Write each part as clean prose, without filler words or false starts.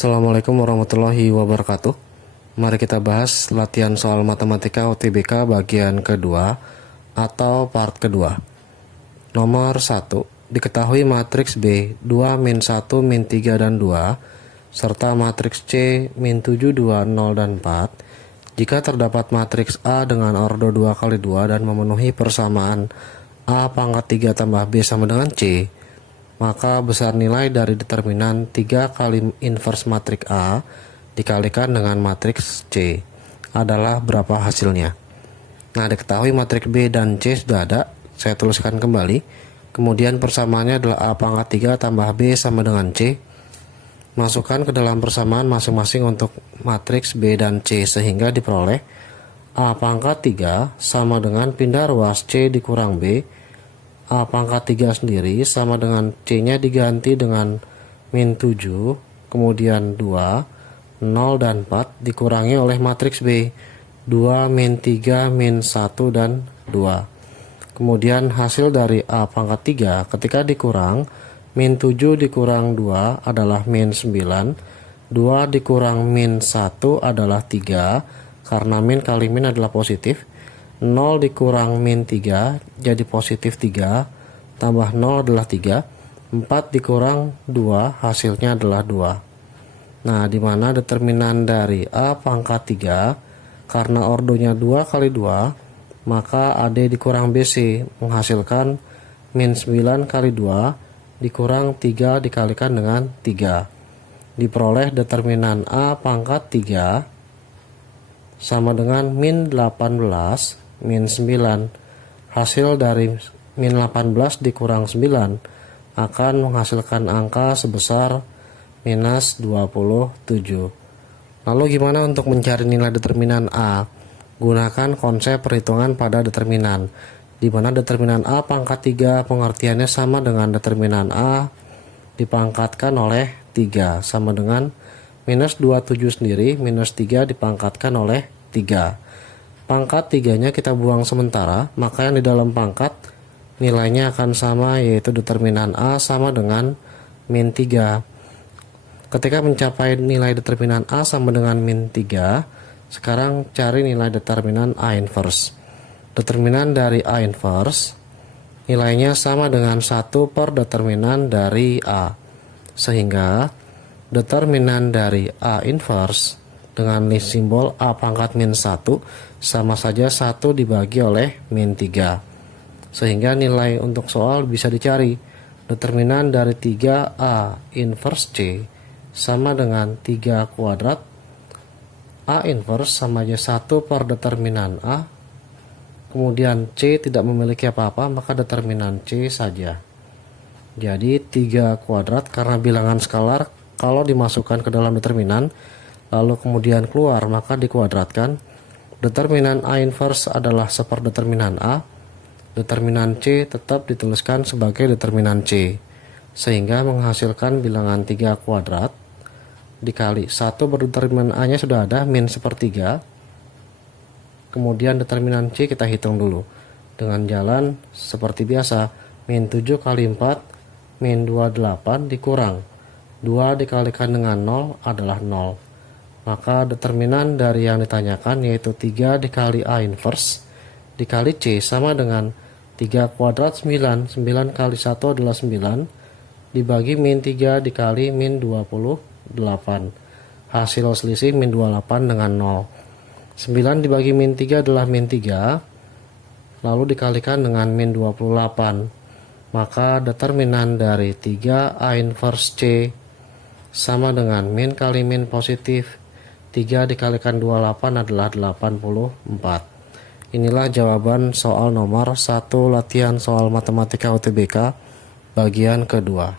Assalamualaikum warahmatullahi wabarakatuh. Mari kita bahas latihan soal matematika UTBK bagian kedua atau part kedua. Nomor 1. Diketahui matriks B 2, min 1, min 3, dan 2 serta matriks C min 7, 2, 0, dan 4 jika terdapat matriks A dengan ordo 2 kali 2 dan memenuhi persamaan A pangkat 3 tambah B sama dengan C, maka besar nilai dari determinan 3 kali inverse matriks A dikalikan dengan matriks C adalah berapa hasilnya. Nah, diketahui matriks B dan C sudah ada, saya tuliskan kembali. Kemudian persamaannya adalah A pangkat 3 tambah B sama dengan C. Masukkan ke dalam persamaan masing-masing untuk matriks B dan C sehingga diperoleh A pangkat 3 sama dengan pindah ruas C dikurang B. A pangkat 3 sendiri sama dengan C nya diganti dengan min 7, kemudian 2, 0, dan 4 dikurangi oleh matriks B 2, min 3, min 1, dan 2. Kemudian hasil dari A pangkat 3 ketika dikurang min 7 dikurang 2 adalah min 9, 2 dikurang min 1 adalah 3 karena min kali min adalah positif, 0 dikurang min 3 jadi positif 3, tambah 0 adalah 3, 4 dikurang 2 hasilnya adalah 2. Nah, dimana determinan dari A pangkat 3 karena ordonya 2 kali 2, maka AD dikurang BC menghasilkan min 9 kali 2 dikurang 3 dikalikan dengan 3. Diperoleh determinan A pangkat 3 sama dengan min 18 min 9. Hasil dari min 18 dikurang 9 akan menghasilkan angka sebesar minus 27. Lalu gimana untuk mencari nilai determinan A? Gunakan konsep perhitungan pada determinan, di mana determinan A pangkat 3 pengertiannya sama dengan determinan A dipangkatkan oleh 3 sama dengan minus 27 sendiri minus 3 dipangkatkan oleh 3. Pangkat 3-nya kita buang sementara, maka yang di dalam pangkat nilainya akan sama, yaitu determinan A sama dengan min 3. Ketika mencapai nilai determinan A sama dengan min 3, sekarang cari nilai determinan A inverse. Determinan dari A inverse nilainya sama dengan 1 per determinan dari A, sehingga determinan dari A inverse dengan list simbol A pangkat min 1 sama saja 1 dibagi oleh min 3, sehingga nilai untuk soal bisa dicari. Determinan dari 3A inverse C sama dengan 3 kuadrat A inverse sama aja 1 per determinan A, kemudian C tidak memiliki apa-apa, maka determinan C saja. Jadi 3 kuadrat karena bilangan skalar kalau dimasukkan ke dalam determinan lalu kemudian keluar maka dikuadratkan. Determinan A inverse adalah seperdeterminan A. Determinan C tetap dituliskan sebagai determinan C, sehingga menghasilkan bilangan 3 kuadrat dikali 1 berdeterminan A nya sudah ada, min sepertiga. Kemudian determinan C kita hitung dulu dengan jalan seperti biasa, min 7 kali 4 min 28 dikurang 2 dikalikan dengan 0 adalah 0. Maka determinan dari yang ditanyakan yaitu 3 dikali A inverse dikali C sama dengan 3 kuadrat 9, 9 kali 1 adalah 9 dibagi min 3 dikali min 28. Hasil selisih min 28 dengan 0. 9 dibagi min 3 adalah min 3 lalu dikalikan dengan min 28. Maka determinan dari 3 A inverse C sama dengan min kali min positif 3 dikalikan 28 adalah 84. Inilah jawaban soal nomor 1 latihan soal matematika UTBK bagian kedua.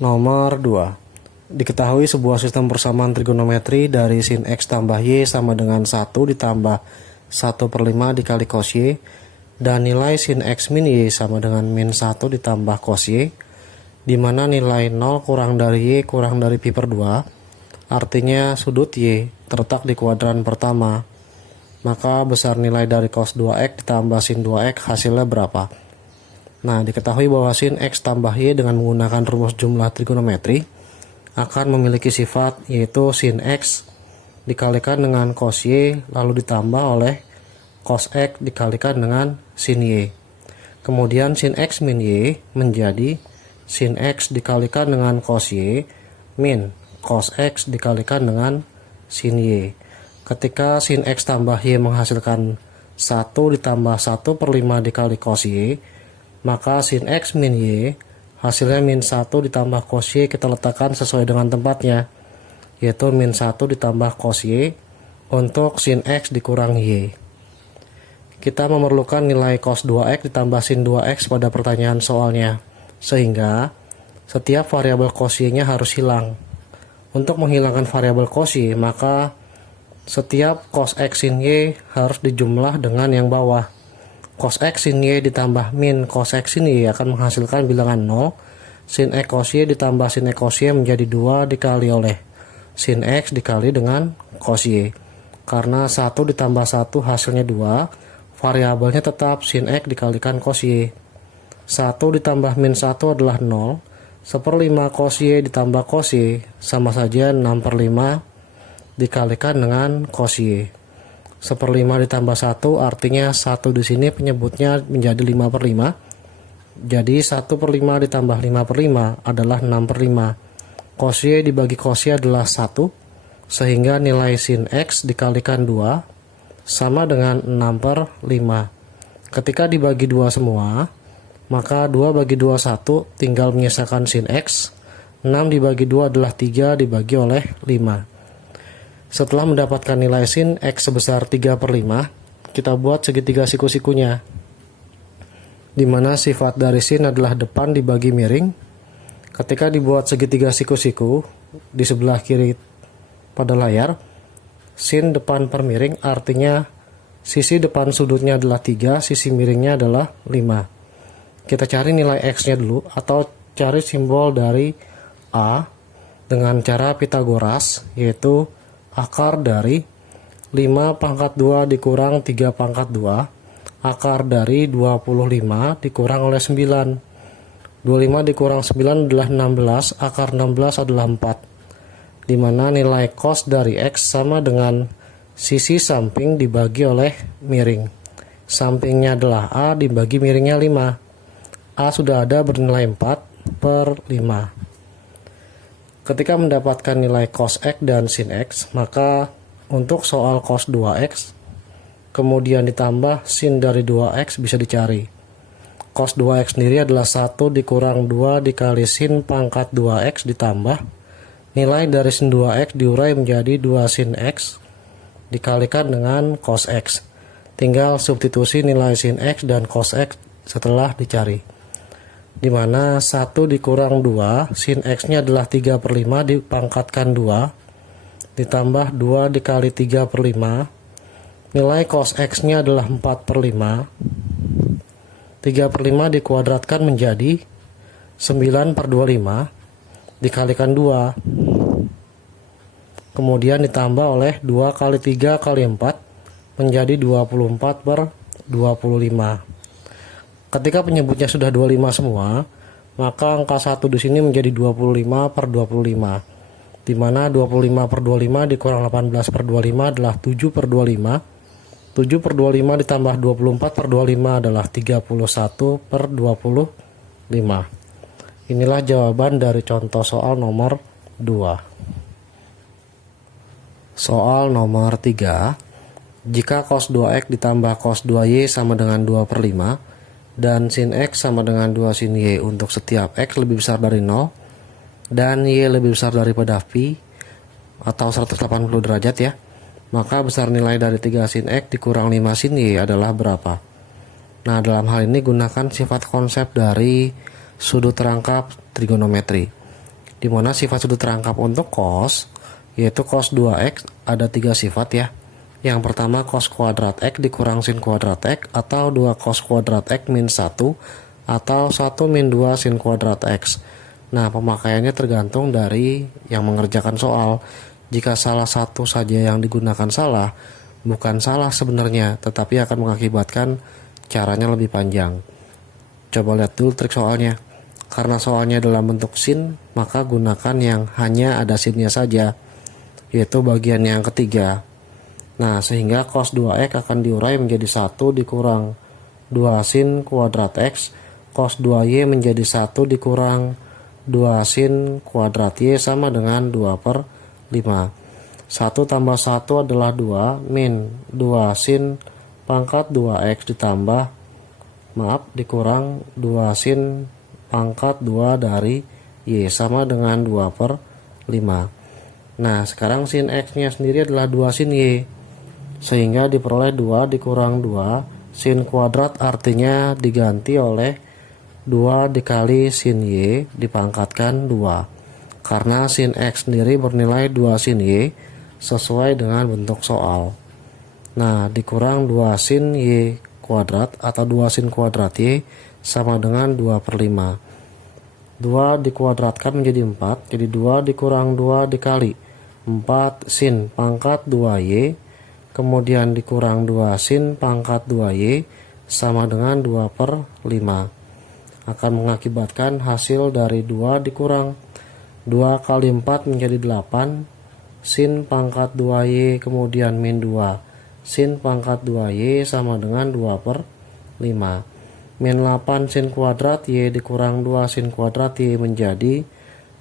Nomor 2. Diketahui sebuah sistem persamaan trigonometri dari sin X tambah Y sama dengan 1 ditambah 1/5 dikali cos Y, dan nilai sin X min Y sama dengan min 1 ditambah cos Y, di mana nilai 0 kurang dari Y kurang dari pi per 2, artinya sudut Y terletak di kuadran pertama. Maka besar nilai dari cos 2x ditambah sin 2x hasilnya berapa? Nah, diketahui bahwa sin X tambah Y dengan menggunakan rumus jumlah trigonometri akan memiliki sifat yaitu sin X dikalikan dengan cos Y lalu ditambah oleh cos X dikalikan dengan sin Y. Kemudian sin X min Y menjadi sin X dikalikan dengan cos Y min cos X dikalikan dengan sin Y. Ketika sin X tambah Y menghasilkan 1 ditambah 1/5 dikali cos Y, maka sin X min Y hasilnya min 1 ditambah cos Y kita letakkan sesuai dengan tempatnya, yaitu min 1 ditambah cos Y untuk sin X dikurang Y. Kita memerlukan nilai cos 2X ditambah sin 2X pada pertanyaan soalnya, sehingga setiap variabel cos Y-nya harus hilang. Untuk menghilangkan variabel cos Y, maka setiap cos X sin Y harus dijumlah dengan yang bawah. Cos X sin Y ditambah min cos X sin Y akan menghasilkan bilangan 0. Sin X cos Y ditambah sin X cos Y menjadi 2 dikali oleh sin X dikali dengan cos Y. Karena 1 ditambah 1 hasilnya 2, variabelnya tetap sin X dikalikan cos Y. 1 ditambah min 1 adalah 0. 1/5 cos Y ditambah cos Y sama saja 6/5 dikalikan dengan cos Y. 1/5 ditambah 1 artinya 1 di sini penyebutnya menjadi 5/5. Jadi 1/5 ditambah 5/5 adalah 6/5. Cos Y dibagi cos Y adalah 1, sehingga nilai sin X dikalikan 2 sama dengan 6/5. Ketika dibagi 2 semua, maka 2 bagi 2 1, tinggal menyisakan sin X. 6 dibagi 2 adalah 3 dibagi oleh 5. Setelah mendapatkan nilai sin X sebesar 3/5, kita buat segitiga siku-sikunya, di mana sifat dari sin adalah depan dibagi miring. Ketika dibuat segitiga siku-siku di sebelah kiri pada layar, sin depan per miring artinya sisi depan sudutnya adalah 3, sisi miringnya adalah 5. Kita cari nilai X-nya dulu, atau cari simbol dari A dengan cara Pitagoras, yaitu akar dari 5/2 dikurang 3/2, akar dari 25 dikurang oleh 9. 25 dikurang 9 adalah 16, akar 16 adalah 4. Di mana nilai cos dari X sama dengan sisi samping dibagi oleh miring. Sampingnya adalah A dibagi miringnya 5. A sudah ada bernilai 4/5. Ketika mendapatkan nilai cos X dan sin X, maka untuk soal cos 2X kemudian ditambah sin dari 2X bisa dicari. Cos 2X sendiri adalah 1 dikurang 2 dikali sin pangkat 2X ditambah nilai dari sin 2X diurai menjadi 2 sin X dikalikan dengan cos X. Tinggal substitusi nilai sin X dan cos X setelah dicari. Dimana 1 dikurang 2, sin X-nya adalah 3/5 dipangkatkan 2, ditambah 2 dikali 3/5. Nilai cos X-nya adalah 4/5. 3/5 dikuadratkan menjadi 9/25 dikalikan 2. Kemudian ditambah oleh 2 kali 3 kali 4 menjadi 24/25. Ketika penyebutnya sudah 25 semua, maka angka 1 di sini menjadi 25/25. Di mana 25/25 dikurang 18/25 adalah 7/25. 7/25 ditambah 24/25 adalah 31/25. Inilah jawaban dari contoh soal nomor 2. Soal nomor 3. Jika cos 2X ditambah cos 2Y sama dengan 2/5 dan sin X sama dengan 2 sin Y untuk setiap X lebih besar dari 0 dan Y lebih besar daripada Phi atau 180 derajat ya, maka besar nilai dari 3 sin X dikurang 5 sin Y adalah berapa? Nah, dalam hal ini gunakan sifat konsep dari sudut terangkap trigonometri, di mana sifat sudut terangkap untuk cos, yaitu cos 2X ada 3 sifat ya. Yang pertama cos kuadrat X dikurang sin kuadrat X, atau 2 cos kuadrat X min 1, atau 1 min 2 sin kuadrat X. Nah, pemakaiannya tergantung dari yang mengerjakan soal. Jika salah satu saja yang digunakan salah, bukan salah sebenarnya, tetapi akan mengakibatkan caranya lebih panjang. Coba lihat dulu trik soalnya. Karena soalnya dalam bentuk sin, maka gunakan yang hanya ada sinnya saja, yaitu bagian yang ketiga. Nah, sehingga cos 2x akan diurai menjadi 1 dikurang 2 sin kuadrat x, cos 2y menjadi 1 dikurang 2 sin kuadrat y sama dengan 2/5. 1 tambah 1 adalah 2, min 2 sin pangkat 2x dikurang 2 sin pangkat 2 dari y sama dengan 2/5. Nah, sekarang sin x nya sendiri adalah 2 sin y, sehingga diperoleh 2 dikurang 2 sin kuadrat, artinya diganti oleh 2 dikali sin y dipangkatkan 2, karena sin x sendiri bernilai 2 sin y sesuai dengan bentuk soal. Nah, dikurang 2 sin y kuadrat atau 2 sin kuadrat y sama dengan 2/5. 2 dikuadratkan menjadi 4, jadi 2 dikurang 2 dikali 4 sin pangkat 2y, kemudian dikurang 2 sin pangkat 2y sama dengan 2/5. Akan mengakibatkan hasil dari 2 dikurang 2 kali 4 menjadi 8 sin pangkat 2y, kemudian min 2 sin pangkat 2y sama dengan 2/5. Min 8 sin kuadrat y dikurang 2 sin kuadrat y menjadi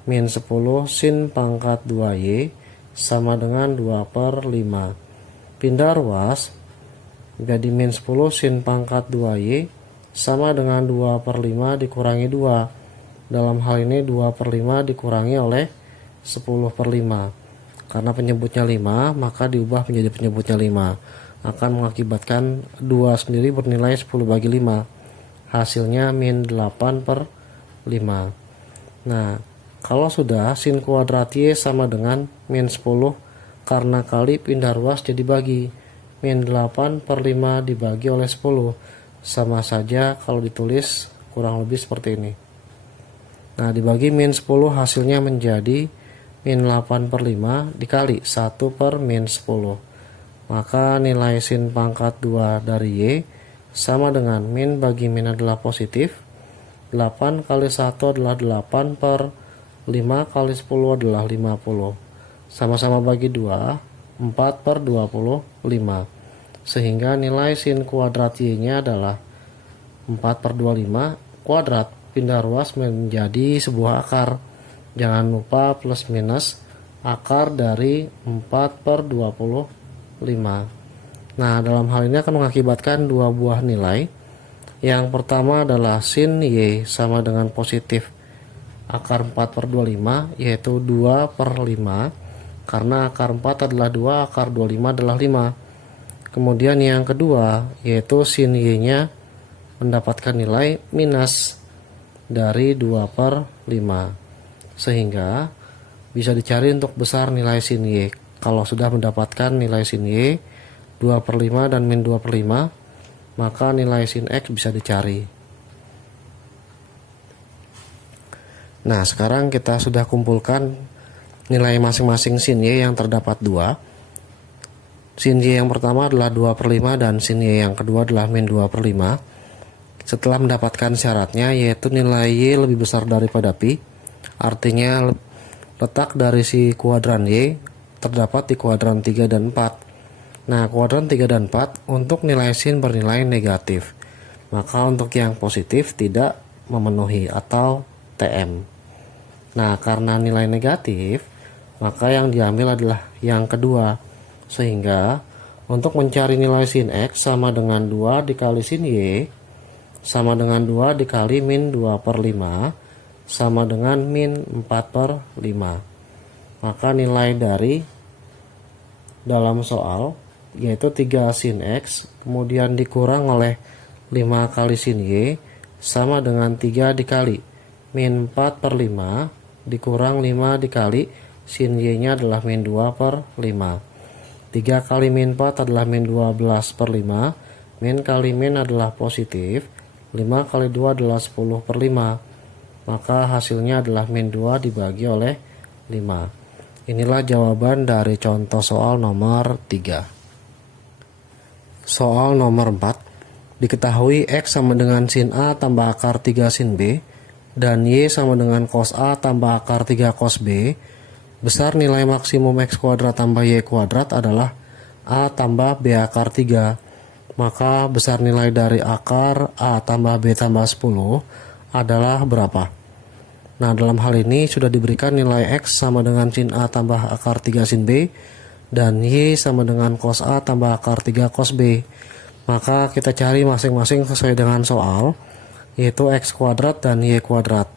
min 10 sin pangkat 2y sama dengan 2/5. Pindah ruas jadi min 10 sin pangkat 2y sama dengan 2/5 dikurangi 2. Dalam hal ini 2/5 dikurangi oleh 10/5. Karena penyebutnya 5, maka diubah menjadi penyebutnya 5. Akan mengakibatkan 2 sendiri bernilai 10/5. Hasilnya min 8/5. Nah, kalau sudah sin kuadrat y sama dengan min 10, karena kali pindah ruas jadi bagi. Min 8/5 dibagi oleh 10. Sama saja kalau ditulis kurang lebih seperti ini. Nah, dibagi min 10 hasilnya menjadi min 8/5 dikali 1 per min 10. Maka nilai sin pangkat 2 dari y sama dengan min bagi min adalah positif. 8 kali 1 adalah 8 per 5 kali 10 adalah 50. Sama-sama bagi 2, 4/25. Sehingga nilai sin kuadrat y nya adalah 4/25 kuadrat. Pindah ruas menjadi sebuah akar. Jangan lupa plus minus akar dari 4/25. Nah, dalam hal ini akan mengakibatkan dua buah nilai. Yang pertama adalah sin y sama dengan positif akar 4/25, yaitu 2/5, karena akar 4 adalah 2, akar 25 adalah 5. Kemudian yang kedua yaitu sin y nya mendapatkan nilai minus dari 2/5. Sehingga bisa dicari untuk besar nilai sin y. Kalau sudah mendapatkan nilai sin y 2/5 dan min 2/5, maka nilai sin x bisa dicari. Nah, sekarang kita sudah kumpulkan nilai masing-masing sin y yang terdapat 2. Sin y yang pertama adalah 2/5 dan sin y yang kedua adalah min 2/5. Setelah mendapatkan syaratnya, yaitu nilai y lebih besar daripada pi, artinya letak dari si kuadran y terdapat di kuadran 3 dan 4. Nah, kuadran 3 dan 4 untuk nilai sin bernilai negatif. Maka untuk yang positif tidak memenuhi atau TM. Nah, karena nilai negatif, maka yang diambil adalah yang kedua. Sehingga untuk mencari nilai sin x sama dengan 2 dikali sin y sama dengan 2 dikali min 2/5 sama dengan min 4/5. Maka nilai dari dalam soal yaitu 3 sin x kemudian dikurang oleh 5 kali sin y sama dengan 3 dikali min 4/5 dikurang 5 dikali sin y nya adalah min 2/5. 3 kali min 4 adalah min 12/5. Min kali min adalah positif. 5 kali 2 adalah 10/5. Maka hasilnya adalah min 2 dibagi oleh 5. Inilah jawaban dari contoh soal nomor 3. Soal nomor 4. Diketahui x sama dengan sin A tambah akar 3 sin B dan Y sama dengan cos A tambah akar 3 cos B, besar nilai maksimum X kuadrat tambah Y kuadrat adalah A tambah B akar 3. Maka besar nilai dari akar A tambah B tambah 10 adalah berapa? Nah, dalam hal ini sudah diberikan nilai X sama dengan sin A tambah akar 3 sin B, dan Y sama dengan cos A tambah akar 3 cos B. Maka kita cari masing-masing sesuai dengan soal, yaitu X kuadrat dan Y kuadrat.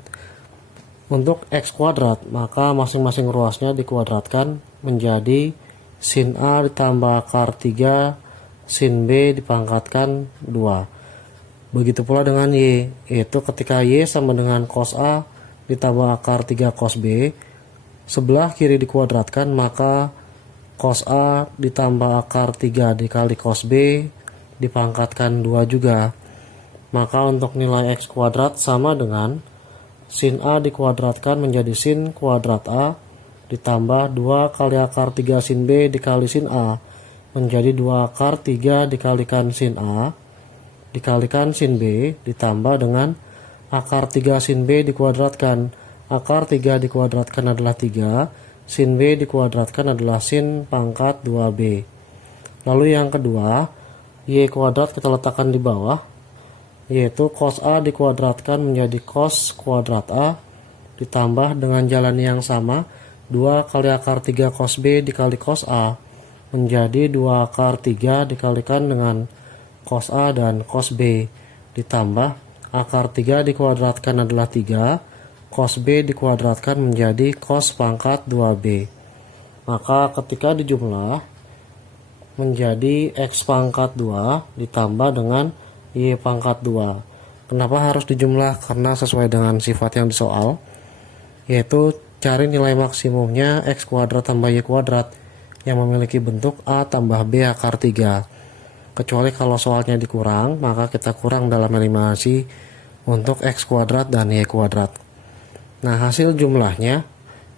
Untuk X kuadrat, maka masing-masing ruasnya dikuadratkan menjadi sin A ditambah akar 3 sin B dipangkatkan 2. Begitu pula dengan Y, yaitu ketika Y sama dengan cos A ditambah akar 3 cos B, sebelah kiri dikuadratkan, maka cos A ditambah akar 3 dikali cos B dipangkatkan 2 juga. Maka untuk nilai X kuadrat sama dengan sin A dikuadratkan menjadi sin kuadrat A ditambah 2 kali akar 3 sin B dikali sin A menjadi 2 akar 3 dikalikan sin A dikalikan sin B ditambah dengan akar 3 sin B dikuadratkan. Akar 3 dikuadratkan adalah 3, sin B dikuadratkan adalah sin pangkat 2B. Lalu yang kedua, Y kuadrat kita letakkan di bawah, yaitu cos A dikuadratkan menjadi cos kuadrat A ditambah dengan jalan yang sama 2 kali akar 3 cos B dikali cos A menjadi 2 akar 3 dikalikan dengan cos A dan cos B ditambah akar 3 dikuadratkan adalah 3, cos B dikuadratkan menjadi cos pangkat 2B. Maka ketika dijumlah menjadi X pangkat 2 ditambah dengan Y pangkat 2. Kenapa harus dijumlah? Karena sesuai dengan sifat yang di soal, yaitu cari nilai maksimumnya X kuadrat tambah Y kuadrat yang memiliki bentuk A tambah B akar 3. Kecuali kalau soalnya dikurang, maka kita kurang dalam eliminasi untuk X kuadrat dan Y kuadrat. Nah, hasil jumlahnya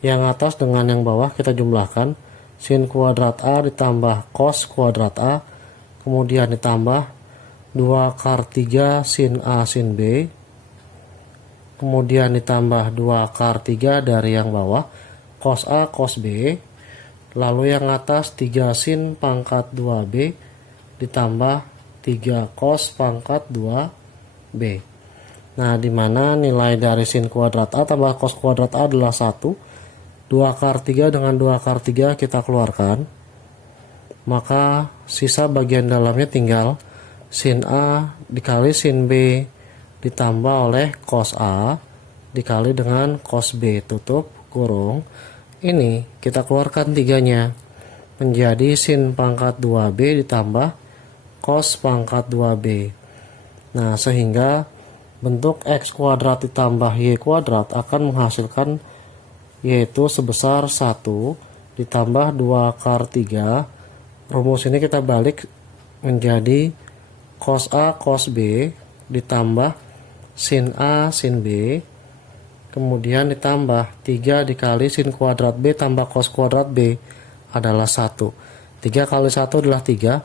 yang atas dengan yang bawah kita jumlahkan, sin kuadrat A ditambah cos kuadrat A, kemudian ditambah 2 akar 3 sin A sin B, kemudian ditambah 2 akar 3 dari yang bawah, cos A cos B, lalu yang atas 3 sin pangkat 2B ditambah 3 cos pangkat 2B. Nah, dimana nilai dari sin kuadrat A tambah cos kuadrat A adalah 1. 2 akar 3 dengan 2 akar 3 kita keluarkan, maka sisa bagian dalamnya tinggal sin A dikali sin B ditambah oleh cos A dikali dengan cos B tutup kurung. Ini kita keluarkan tiganya menjadi sin pangkat 2B ditambah cos pangkat 2B. Nah, sehingga bentuk X kuadrat ditambah Y kuadrat akan menghasilkan yaitu sebesar 1 ditambah 2 akar 3. Rumus ini kita balik menjadi cos A cos B ditambah sin A sin B, kemudian ditambah 3 dikali sin kuadrat B tambah cos kuadrat B adalah 1. 3 kali 1 adalah 3,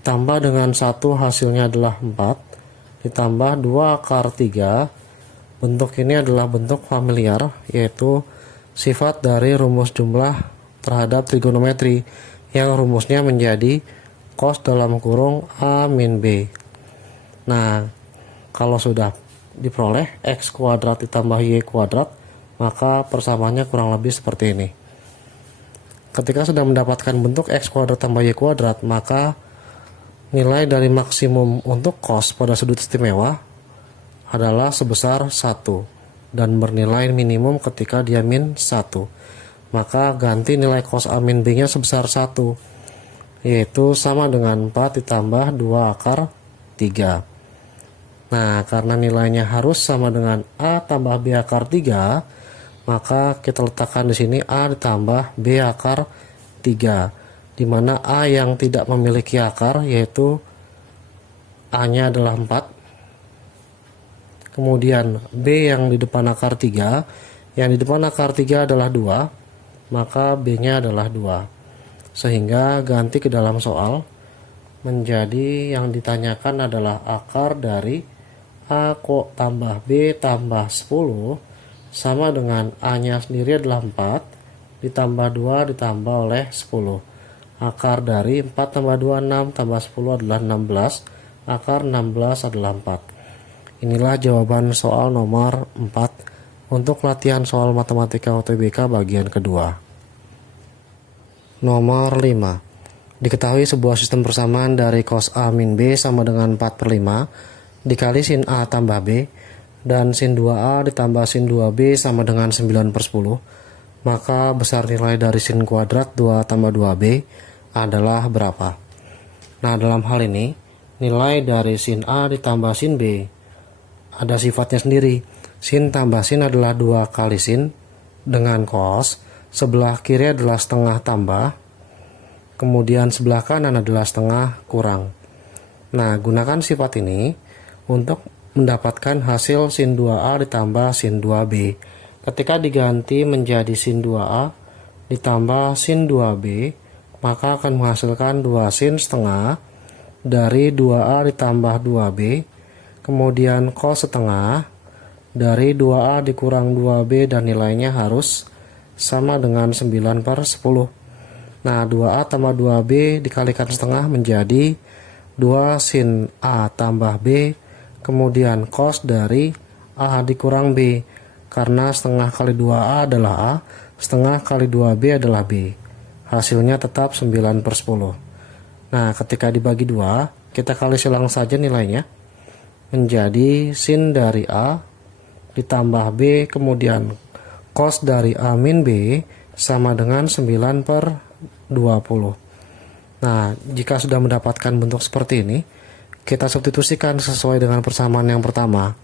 ditambah dengan 1 hasilnya adalah 4, ditambah 2 akar 3. Bentuk ini adalah bentuk familiar, yaitu sifat dari rumus jumlah terhadap trigonometri yang rumusnya menjadi cos dalam kurung A min B. Nah, kalau sudah diperoleh X kuadrat ditambah Y kuadrat, maka persamaannya kurang lebih seperti ini. Ketika sudah mendapatkan bentuk X kuadrat tambah Y kuadrat, maka nilai dari maksimum untuk cos pada sudut istimewa adalah sebesar 1 dan bernilai minimum ketika dia min 1. Maka ganti nilai cos A min B nya sebesar 1, yaitu sama dengan 4 ditambah 2 akar 3. Nah, karena nilainya harus sama dengan A tambah B akar 3, maka kita letakkan di sini A ditambah B akar 3, di mana A yang tidak memiliki akar, yaitu A nya adalah 4, kemudian B yang di depan akar 3, yang di depan akar 3 adalah 2, maka B nya adalah 2. Sehingga ganti ke dalam soal menjadi yang ditanyakan adalah akar dari A tambah B tambah 10 sama dengan A nya sendiri adalah 4 ditambah 2 ditambah oleh 10. Akar dari 4 tambah 2 6 tambah 10 adalah 16. Akar 16 adalah 4. Inilah jawaban soal nomor 4 untuk latihan soal matematika UTBK bagian kedua. Nomor 5. Diketahui sebuah sistem persamaan dari cos A min B sama dengan 4/5 dikali sin A tambah B dan sin 2A ditambah sin 2B sama dengan 9/10. Maka besar nilai dari sin kuadrat 2 tambah 2B adalah berapa? Nah, dalam hal ini nilai dari sin A ditambah sin B ada sifatnya sendiri. Sin tambah sin adalah 2 kali sin dengan cos. Sebelah kiri adalah setengah tambah, kemudian sebelah kanan adalah setengah kurang. Nah, gunakan sifat ini untuk mendapatkan hasil sin 2A ditambah sin 2B. Ketika diganti menjadi sin 2A ditambah sin 2B, maka akan menghasilkan 2 sin setengah dari 2A ditambah 2B, kemudian cos setengah dari 2A dikurang 2B dan nilainya harus sama dengan 9/10. Nah, 2A tambah 2B dikalikan setengah menjadi 2 sin A tambah B, kemudian cos dari A dikurang B, karena setengah kali 2A adalah A, setengah kali 2B adalah B. Hasilnya tetap 9/10. Nah, ketika dibagi 2, kita kali silang saja nilainya, menjadi sin dari A ditambah B, kemudian cos dari A min B sama dengan 9/20. Nah, jika sudah mendapatkan bentuk seperti ini, kita substitusikan sesuai dengan persamaan yang pertama.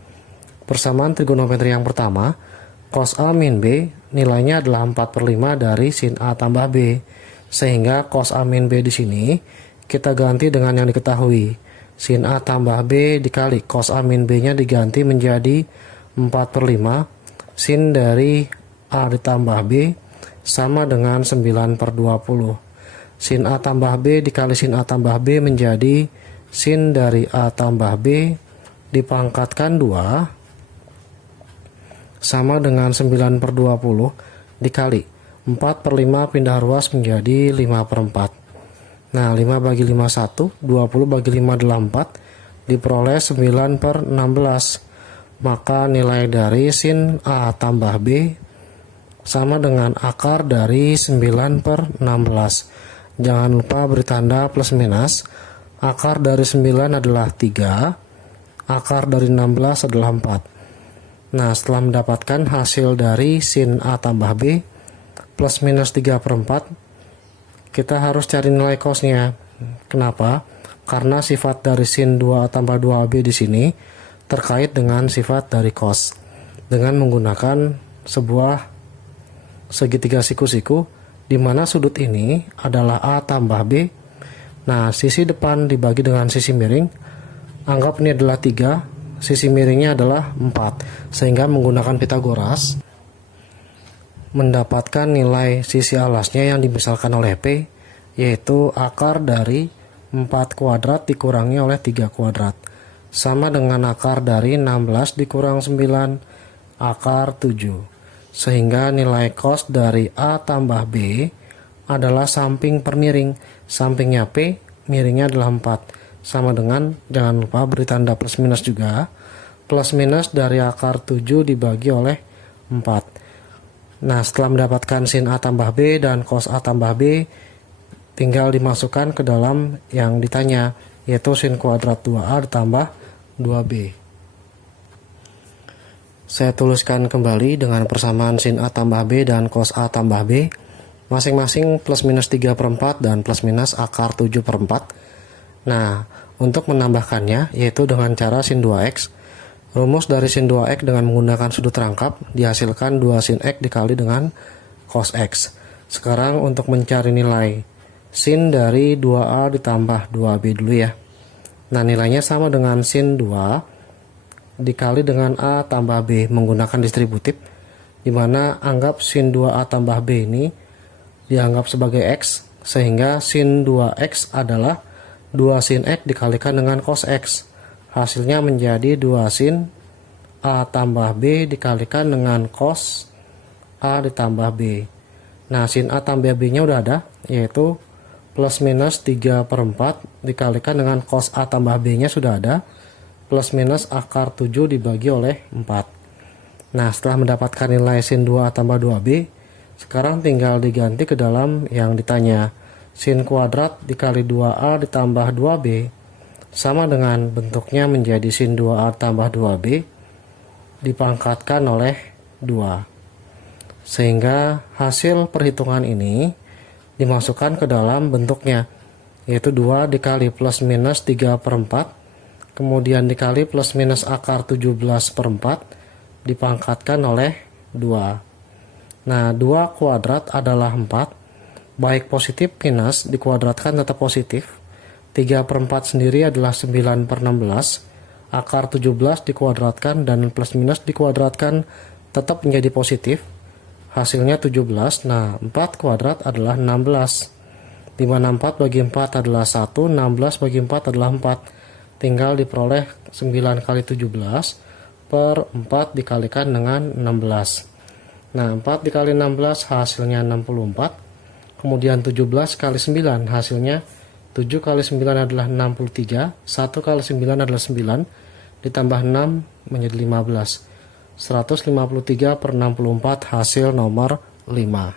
Persamaan trigonometri yang pertama, cos A min B nilainya adalah 4/5 dari sin A tambah B. Sehingga cos A min B di sini kita ganti dengan yang diketahui. Sin A tambah B dikali cos A min B nya diganti menjadi 4/5 sin dari A ditambah B sama dengan 9/20. Sin A tambah B dikali sin A tambah B menjadi sin dari A tambah B dipangkatkan 2 sama dengan 9/20 dikali 4/5 pindah ruas menjadi 5/4. Nah, 5 bagi 5 1, 20 bagi 5 adalah 4, diperoleh 9/16. Maka nilai dari sin A tambah B sama dengan akar dari 9/16. Jangan lupa beri tanda plus minus. Akar dari 9 adalah 3, akar dari 16 adalah 4. Nah, setelah mendapatkan hasil dari sin A tambah B plus minus 3/4, kita harus cari nilai cosnya. Kenapa? Karena sifat dari sin 2A tambah 2AB di sini terkait dengan sifat dari cos dengan menggunakan sebuah segitiga siku-siku di mana sudut ini adalah A tambah B. Nah, sisi depan dibagi dengan sisi miring. Anggap ini adalah 3, sisi miringnya adalah 4. Sehingga menggunakan Pitagoras mendapatkan nilai sisi alasnya yang dimisalkan oleh P, yaitu akar dari 4 kuadrat dikurangi oleh 3 kuadrat. Sama dengan akar dari 16 dikurang 9, akar 7. Sehingga nilai cos dari A tambah B adalah samping per miring. Sampingnya P, miringnya adalah 4. Sama dengan, jangan lupa beri tanda plus minus juga. Plus minus dari akar 7 dibagi oleh 4. Nah, setelah mendapatkan sin A tambah B dan cos A tambah B, tinggal dimasukkan ke dalam yang ditanya, yaitu sin kuadrat 2A ditambah 2B. Saya tuliskan kembali dengan persamaan sin A tambah B dan cos A tambah B, masing-masing plus minus 3/4 dan plus minus akar 7/4. Nah, untuk menambahkannya, yaitu dengan cara sin 2x, rumus dari sin 2x dengan menggunakan sudut rangkap dihasilkan 2 sin x dikali dengan cos x. Sekarang untuk mencari nilai sin dari 2A ditambah 2B dulu ya. Nah, nilainya sama dengan sin 2 dikali dengan A tambah B menggunakan distributif, dimana anggap sin 2A tambah B ini dianggap sebagai X, sehingga sin 2X adalah 2 sin X dikalikan dengan cos X. Hasilnya menjadi 2 sin A tambah B dikalikan dengan cos A ditambah B. Nah, sin A tambah B nya udah ada, yaitu plus minus 3/4 dikalikan dengan cos A tambah B nya sudah ada, plus minus akar 7 dibagi oleh 4. Nah, setelah mendapatkan nilai sin 2A tambah 2B, sekarang tinggal diganti ke dalam yang ditanya. Sin kuadrat dikali 2A ditambah 2B sama dengan bentuknya menjadi sin 2A tambah 2B dipangkatkan oleh 2. Sehingga hasil perhitungan ini dimasukkan ke dalam bentuknya, yaitu 2 dikali plus minus 3/4, kemudian dikali plus minus akar 17/4 dipangkatkan oleh 2. Nah, 2 kuadrat adalah 4, baik positif minus dikuadratkan tetap positif. 3/4 sendiri adalah 9/16, akar 17 dikuadratkan dan plus minus dikuadratkan tetap menjadi positif, hasilnya 17. Nah, 4 kuadrat adalah 16, dimana 4 bagi 4 adalah 1, 16 bagi 4 adalah 4, tinggal diperoleh 9 kali 17 per 4 dikalikan dengan 16. Nah, 4 dikali 16 hasilnya 64, kemudian 17 kali 9 hasilnya 7 kali 9 adalah 63, 1 kali 9 adalah 9, ditambah 6 menjadi 15. 153/64 hasil nomor 5.